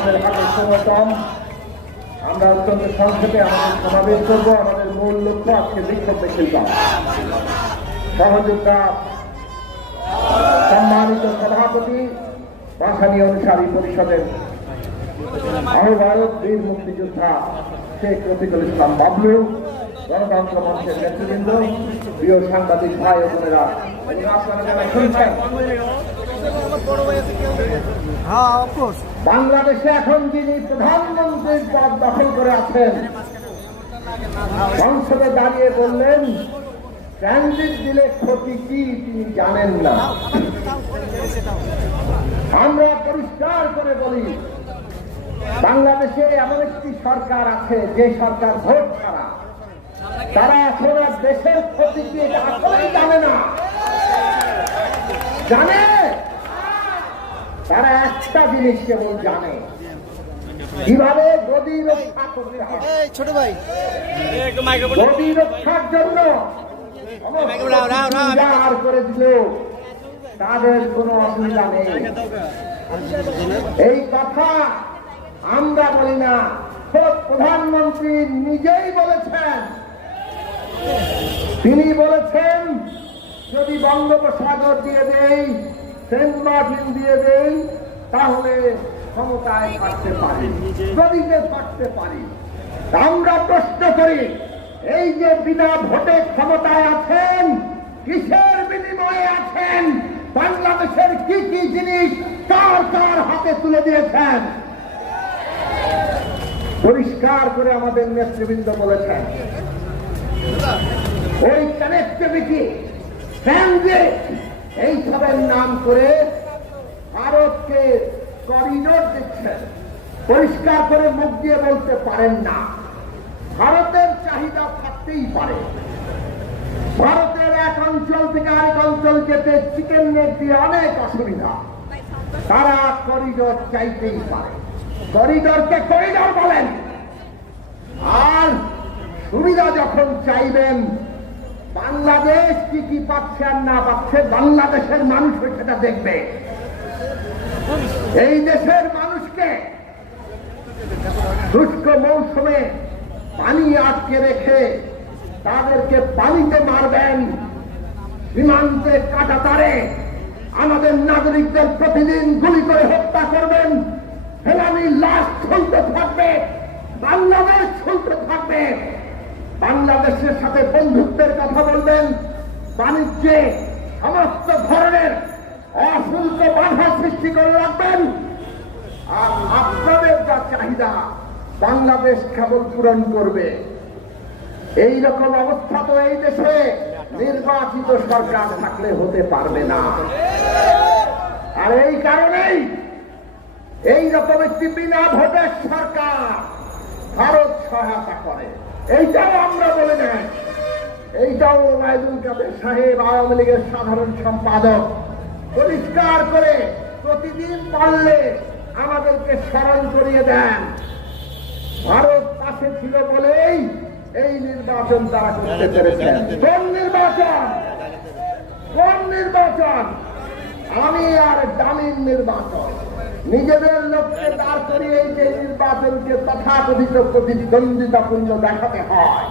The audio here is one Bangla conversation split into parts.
আমাদের হাতে সময় কম। আমরা অত্যন্ত সংক্ষেপে আমাদের সমাবেশ করব। আমাদের মূল লক্ষ্য আজকে বিক্ষোভ মিছিল সহযোগিতা সম্মানিত সভাপতি ভাষানী অনুসারী পরিষদের আহ্বায়ক, বীর মুক্তিযোদ্ধা শেখ রফিকুল ইসলাম বাবলু, গণতন্ত্র মঞ্চের নেতৃবৃন্দ, প্রিয় সাংবাদিক ভাই বোনেরা শুনছেন। হ্যাঁ অফকোর্স বাংলাদেশে এখন যিনি প্রধানমন্ত্রীর পদ দখল করে আছেন, সংসদে দাঁড়িয়ে বললেন ট্রানজিট দিলে ক্ষতি কি তিনি জানেন না। আমরা পরিষ্কার করে বলি, বাংলাদেশে এমন একটি সরকার আছে, যে সরকার ভোট ছাড়া তারা এখন দেশের ক্ষতি কি এটা আসলেই জানে না। জানে? তারা একটা জিনিস কেবল জানে কীভাবে গদি রক্ষা করতে এই ছোট ভাই। গদি রক্ষার জন্য করে দিল তাদের কোনো অসুবিধা নেই। এই কথা আমরা বলি না প্রধানমন্ত্রী নিজেই বলেছেন। তিনি বলেছেন যদি বঙ্গোপসাগর দিয়ে দেই সেন্ট মার্টিন দিয়ে দেই তাহলে ক্ষমতায় থাকতে পারি গদিতে থাকতে পারি। আমরা প্রশ্ন করি এই যে বিনা ভোটে ক্ষমতায় আছেন কিসের বিনিময়ে আছেন? বাংলাদেশের কি কি জিনিস কার কার হাতে তুলে দিয়েছেন? পরিষ্কার করে আমাদের নেতৃবৃন্দ বলেছেন ওই কানেক্টিভিটি এইসবের নাম করে ভারতকে করিডোর দিচ্ছেন। পরিষ্কার করে মুখ দিয়ে বলতে পারেন না। ভারতের চাহিদা থাকতেই পারে। ভারতের এক অঞ্চল থেকে আরেক অঞ্চল যেতে চিকেন নেট দিয়ে অনেক অসুবিধা। তারা করিডোর চাইতেই পারে। করিডোরকে করিডোর বলেন। আর সুবিধা যখন চাইবেন, বাংলাদেশ কি কি পাচ্ছে আর না পাচ্ছে, বাংলাদেশের মানুষ সেটা দেখবে। এই দেশের মানুষকে শুষ্ক মৌসুমে পানি আটকে রেখে তাদেরকে পানিতে মারবেন। সীমান্তে কাটা তারে আমাদের নাগরিকদের প্রতিদিন গুলি করে হত্যা করবেন। ফেলানি লাশ চলতে থাকবে, বাংলাদেশ চলতে থাকবে। বাংলাদেশের সাথে বন্ধুত্বের কথা বলবেন। বাণিজ্যে সমস্ত বাধা করে রাখবেন। আর আপনাদের যা চাহিদা, বাংলাদেশ কেবল পূরণ করবে। এই রকম অবস্থা তো এই দেশে নির্বাচিত সরকার থাকলে হতে পারবে না। আর এই কারণেই এই রকম একটি বিনা ভোটের সরকার ভারত সহায়তা করে। এইটাও আমরা বলে নেই। এইটাও ওবায়দুল কাদের সাহেব আওয়ামী লীগের সাধারণ সম্পাদক পরিষ্কার করে প্রতিদিন পারলে আমাদেরকে স্মরণ করিয়ে দেন। ভারত পাশে ছিল বলেই এই নির্বাচন তারা করতে পেরেছেন। কোন নির্বাচন? কোন নির্বাচন? আমি আর দামিন নির্বাচন। নিজেদের লোককে দাঁড় করিয়ে যে নির্বাচনকে তথাকথিত প্রতিদ্বন্দ্বিতাপূর্ণ দেখাতে হয়।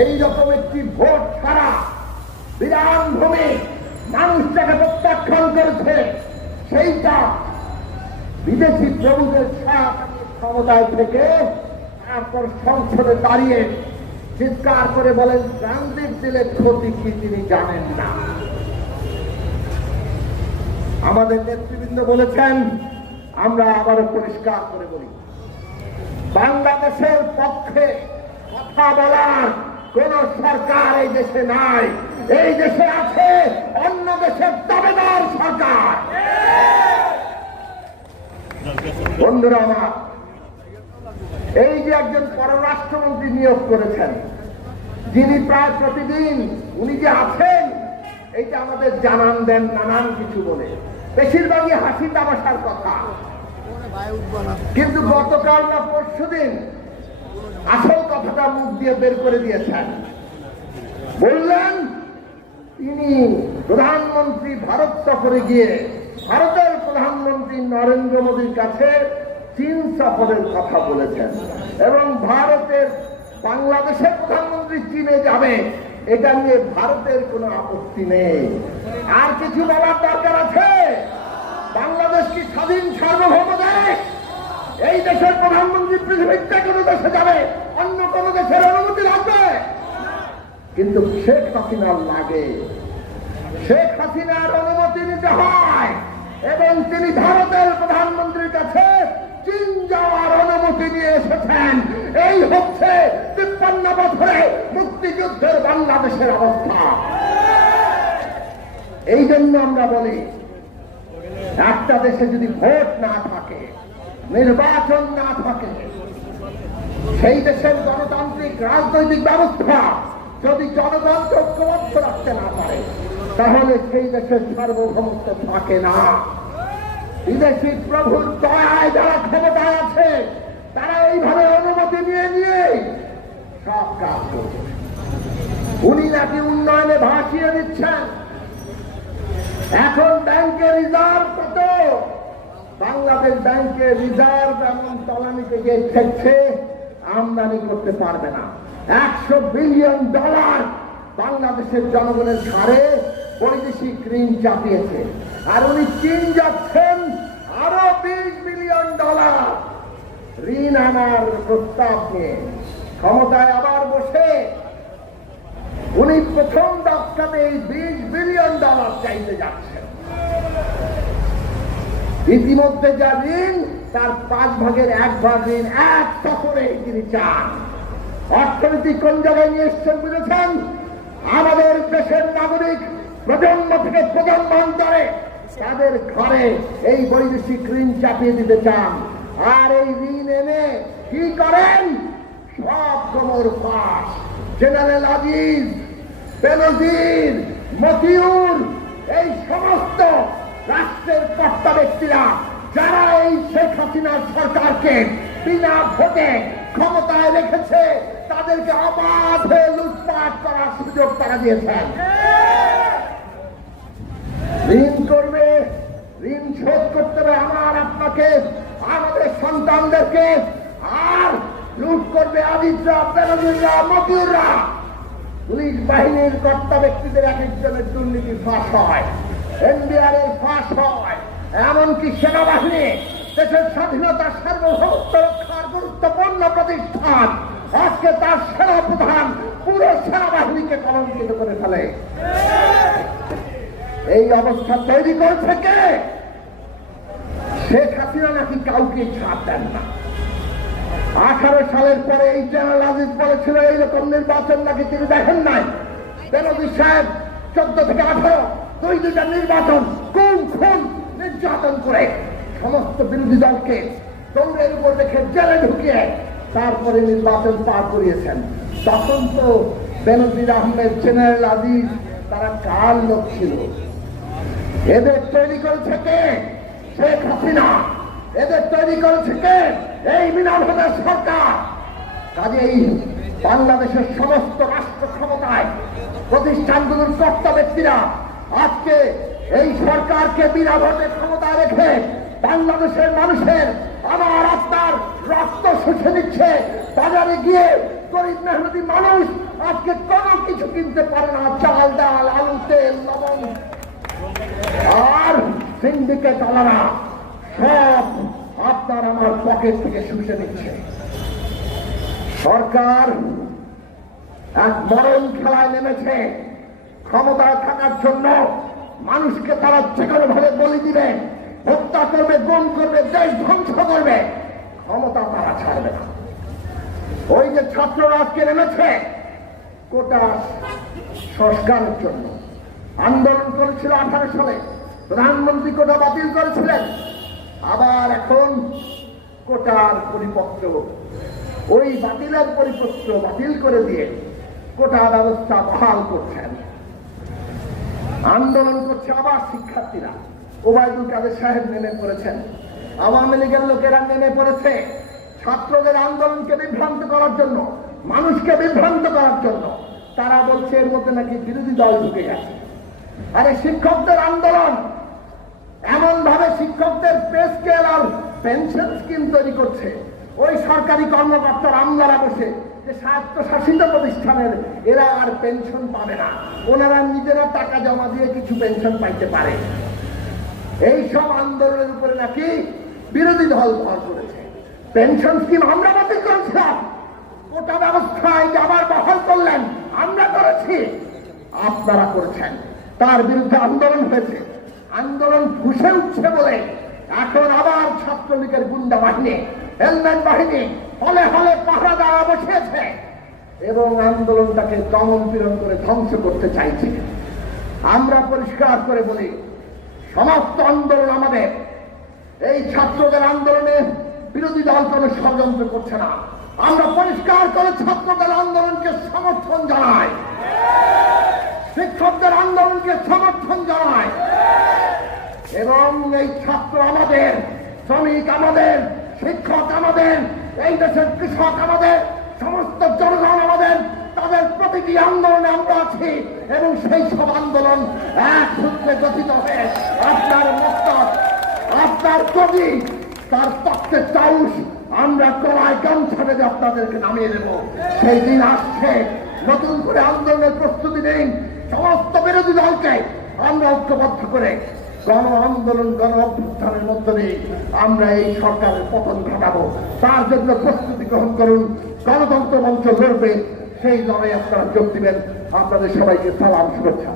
এই রকম একটি ভোট ছাড়া বিরাম ভূমি মানুষটাকে প্রত্যাখ্যান করেছে। সেইটা বিদেশি প্রভুদের ক্ষমতায় থেকে তারপর সংসদে দাঁড়িয়ে চিৎকার করে বলেন ট্রানজিট দিলে ক্ষতি কি তিনি জানেন না? আমাদের নেতৃবৃন্দ বলেছেন, আমরা আবারও পরিষ্কার করে বলি, বাংলাদেশের পক্ষে কথা বলার কোন সরকার এই দেশে নাই। এই দেশে আছে অন্য দেশের দাবেদার সরকার। বন্ধুরা আমার, এই যে একজন পররাষ্ট্রমন্ত্রী নিয়োগ করেছেন, যিনি প্রায় প্রতিদিন উনি যে আছেন, এইটা আমাদের জানান দেন নানান কিছু বলে। বেশিরভাগই হাসি তামাশার কথা। কিন্তু গতকাল না পরশু দিন আসল কথাটা মুখ দিয়ে বের করে দিয়েছেন। বললেন তিনি প্রধানমন্ত্রী ভারত সফরে গিয়ে ভারতের প্রধানমন্ত্রী নরেন্দ্র মোদীর কাছে চীন সফরের কথা বলেছেন। এবং ভারতের বাংলাদেশের প্রধানমন্ত্রী চীনে যাবে, এটা নিয়ে ভারতের কোনো আপত্তি নেই। আর কিছু বলার দরকার আছে? বাংলাদেশ কি স্বাধীন সার্বভৌম দেশ? এই দেশের প্রধানমন্ত্রী পৃথিবীর যে কোনো দেশে যাবে, অন্য কোনো দেশের অনুমতি লাগবে? কিন্তু শেখ হাসিনার লাগে। শেখ হাসিনার অনুমতি নিতে হয় এবং তিনি ভারতের প্রধানমন্ত্রীর কাছে চীন যাওয়ার অনুমতি নিয়ে এসেছেন। এই হচ্ছে তিপ্পান্ন বছরে মুক্তিযুদ্ধের বাংলাদেশের অবস্থা। এই জন্য আমরা বলি, একটা দেশে যদি ভোট না থাকে, নির্বাচন না থাকে, সেই দেশের গণতান্ত্রিক রাজনৈতিক ব্যবস্থা যদি জনগণকে ঐক্যবদ্ধ রাখতে না পারে, তাহলে সেই দেশের সার্বভৌমত্ব থাকে না। বিদেশি প্রভুর দয়ায় যারা ক্ষমতায় আছে, তারা এইভাবে অনুমতি নিয়ে নিয়ে সব কাজ করবে। উনি নাকি উন্নয়নে ভাসিয়ে দিচ্ছেন। এখন ব্যাংকে রিজার্ভ কত? বাংলাদেশ ব্যাংকে রিজার্ভ এমন তলানি থেকে ঠেকছে আমদানি করতে পারবে না। একশো বিলিয়ন ডলার বাংলাদেশের জনগণের ঘাড়ে বৈদেশিক ঋণ চাপিয়েছে। আর উনি চীন যাচ্ছেন, আরও বিশ বিলিয়ন ডলার। ঋণ আনার প্রস্তাব নিয়ে ক্ষমতায় আবার বসে। উনি প্রথম দশটাতে এই বিশ বিলিয়ন ডলার চাইতে যাচ্ছেন। ইতিমধ্যে যা ঋণ, তার পাঁচ ভাগের এক ভাগ ঋণ এক সফরে তিনি চান। অর্থনীতি কোন জায়গায় নিয়ে এসছেন বুঝেছেন? আমাদের দেশের নাগরিক প্রজন্ম থেকে প্রজন্ম অন্তরে তাদের ঘরে এই বৈদেশিক ঋণ চাপিয়ে দিতে চান। আর এই ঋণ এনে কি করেন? সব কোমর পাশ জেনারেল আজিজ, বেনজির, মতিউর, এই সমস্ত রাষ্ট্রের কর্তা ব্যক্তিরা, যারা এই শেখ হাসিনার সরকারকে বিনা ভোটে ক্ষমতায় রেখেছে, তাদেরকে অবাধে লুটপাট করার সুযোগ তারা দিয়েছেন। ঋণ করবে, ঋণ শোধ করতে হবে আমার আপনাকে, আমাদের সন্তানদেরকে, আর লুট করবে আদিত্যরা বেনজিররা মতিউররা। পুলিশ বাহিনীর কর্তা ব্যক্তিদের এক একজনের দুর্নীতি ফাঁস হয় এনডিআর এর ফাঁস হয়, এমনকি সেনাবাহিনী দেশের স্বাধীনতা সার্বভৌমত্ব রক্ষার গুরুত্বপূর্ণ প্রতিষ্ঠান। আজকে তার সেনা প্রধান পুরো সেনাবাহিনীকে কলঙ্কিত করে ফেলে। এই অবস্থা তৈরি করছে কে? শেখ হাসিনা নাকি কাউকে ছাড় দেন না। আঠারো সালের পরে এই জেনারেল আজিজ বলেছিল, এইরকম নির্বাচন নাকি তিনি দেখেন নাই? বেনজির সাহেব, চোদ্দ থেকে আঠারো, দুই দুইটা নির্বাচন কোন খুন নির্যাতন করে সমস্ত বিরোধী দলকে দৌড়ের উপর রেখে জেলে ঢুকিয়ে তারপরে নির্বাচন পার করিয়েছেন। তখন তো বেনজির আহমেদ, জেনারেল আজিজ, তারা কার লোক ছিল? এদের তৈরি করেছে কে? শেখ হাসিনা। এদের তৈরি করেছে কে? এই মিনাল হকের সরকার। কাজেই বাংলাদেশের সমস্ত রাষ্ট্র ক্ষমতায় প্রতিষ্ঠানগুলোর কর্তা ব্যক্তিরা আজকে এই সরকারকে বিনা ভোটে ক্ষমতায় রেখে বাংলাদেশের মানুষের আমার আপনার রক্ত শুষে দিচ্ছে বাজারে গিয়ে গরিব মেহনতি মানুষ আজকে কোনো কিছু কিনতে পারে না। চাল, ডাল, আলু, তেল, লবণ। আর সিন্ডিকেট আলারা সব আপনার আমার পকেট থেকে শুষে নিচ্ছে। সরকার এক মরণ খেলায় নেমেছে। ক্ষমতায় থাকার জন্য মানুষকে তারা যে কোনো ভাবে বলি দিবে। হত্যা করবে, গুম করবে, দেশ ধ্বংস করবে। ক্ষমতা তারা ছাড়বে না। ওই যে ছাত্ররা আজকে নেমেছে, কোটা সংস্কারের জন্য। আন্দোলন করেছিল আঠারো সালে। প্রধানমন্ত্রী কোটা বাতিল করেছিলেন। আবার এখন কোটার পরিপত্র, ওই বাতিলের পরিপত্র বাতিল করে দিয়ে কোটা ব্যবস্থা বহাল করছেন। আন্দোলন করছে আবার শিক্ষার্থীরা। ওবায়দুল কাদের সাহেব নেমে পড়েছেন। আওয়ামী লীগের লোকেরা নেমে পড়েছে ছাত্রদের আন্দোলনকে বিভ্রান্ত করার জন্য, মানুষকে বিভ্রান্ত করার জন্য। তারা বলছে এর মধ্যে নাকি বিরোধী দল ঢুকে গেছে। আরে শিক্ষকদের আন্দোলন এমন ভাবে শিক্ষকদের পে স্কেল আর পেনশন স্কিম তৈরি করছে। ওই সরকারি কর্মকর্তার আমলারা বসে যে স্বায়ত্তশাসিত প্রতিষ্ঠানের, এরা আর পেনশন পাবে না। ওনারা নিজেরা টাকা জমা দিয়ে কিছু পেনশন পাইতে পারে। এই সব আন্দোলনের উপরে নাকি বিরোধী দল ভর করেছে। পেনশন স্কিম আমরা বাতিল করেছিলাম? গোটা ব্যবস্থায় যে আবার বহাল করলেন। আমরা করেছি। আপনারা করেছেন। তার বিরুদ্ধে আন্দোলন হয়েছে। আন্দোলন ফুসে উঠছে বলে এখন আবার ছাত্রলীগের গুন্ডা বাহিনী, হেলমেট বাহিনী হলে হলে পাহারা দেওয়া বসিয়েছে এবং আন্দোলনটাকে দমন পীড়ন করে ধ্বংস করতে চাইছে। আমরা পরিষ্কার করে বলি সমস্ত আন্দোলন আমাদের। এই ছাত্রদের আন্দোলনে বিরোধী দল কোনো ষড়যন্ত্র করছে না। আমরা পরিষ্কার করে ছাত্রদের আন্দোলনকে সমর্থন জানাই। শিক্ষকদের আন্দোলনকে সমর্থন জানাই। এবং এই ছাত্র আমাদের, শ্রমিক আমাদের, শিক্ষক আমাদের, এই দেশের কৃষক আমাদের, সমস্ত তাদের প্রতিটি আন্দোলনে আমরা আছি এবং সেই সব আন্দোলন এক সূত্রে গঠিত হয়ে আপনার মস্তক, আপনার কবি তার পক্ষে চাউস আমরা কলায় গামছা বেঁধে আপনাদেরকে নামিয়ে দেব। সেই দিন আসছে, নতুন করে আন্দোলনের প্রস্তুতি নেই সমস্ত বিরোধী দলকে আমরা ঐক্যবদ্ধ করে গণ আন্দোলন, গণ অভ্যুত্থানের মধ্য দিয়ে আমরা এই সরকারের পতন ঘটাবো। তার জন্য প্রস্তুতি গ্রহণ করুন। গণতন্ত্র মঞ্চ লড়বে। সেই লড়াই আপনারা যোগ দিবেন। আপনাদের সবাইকে সালাম শুভেচ্ছা।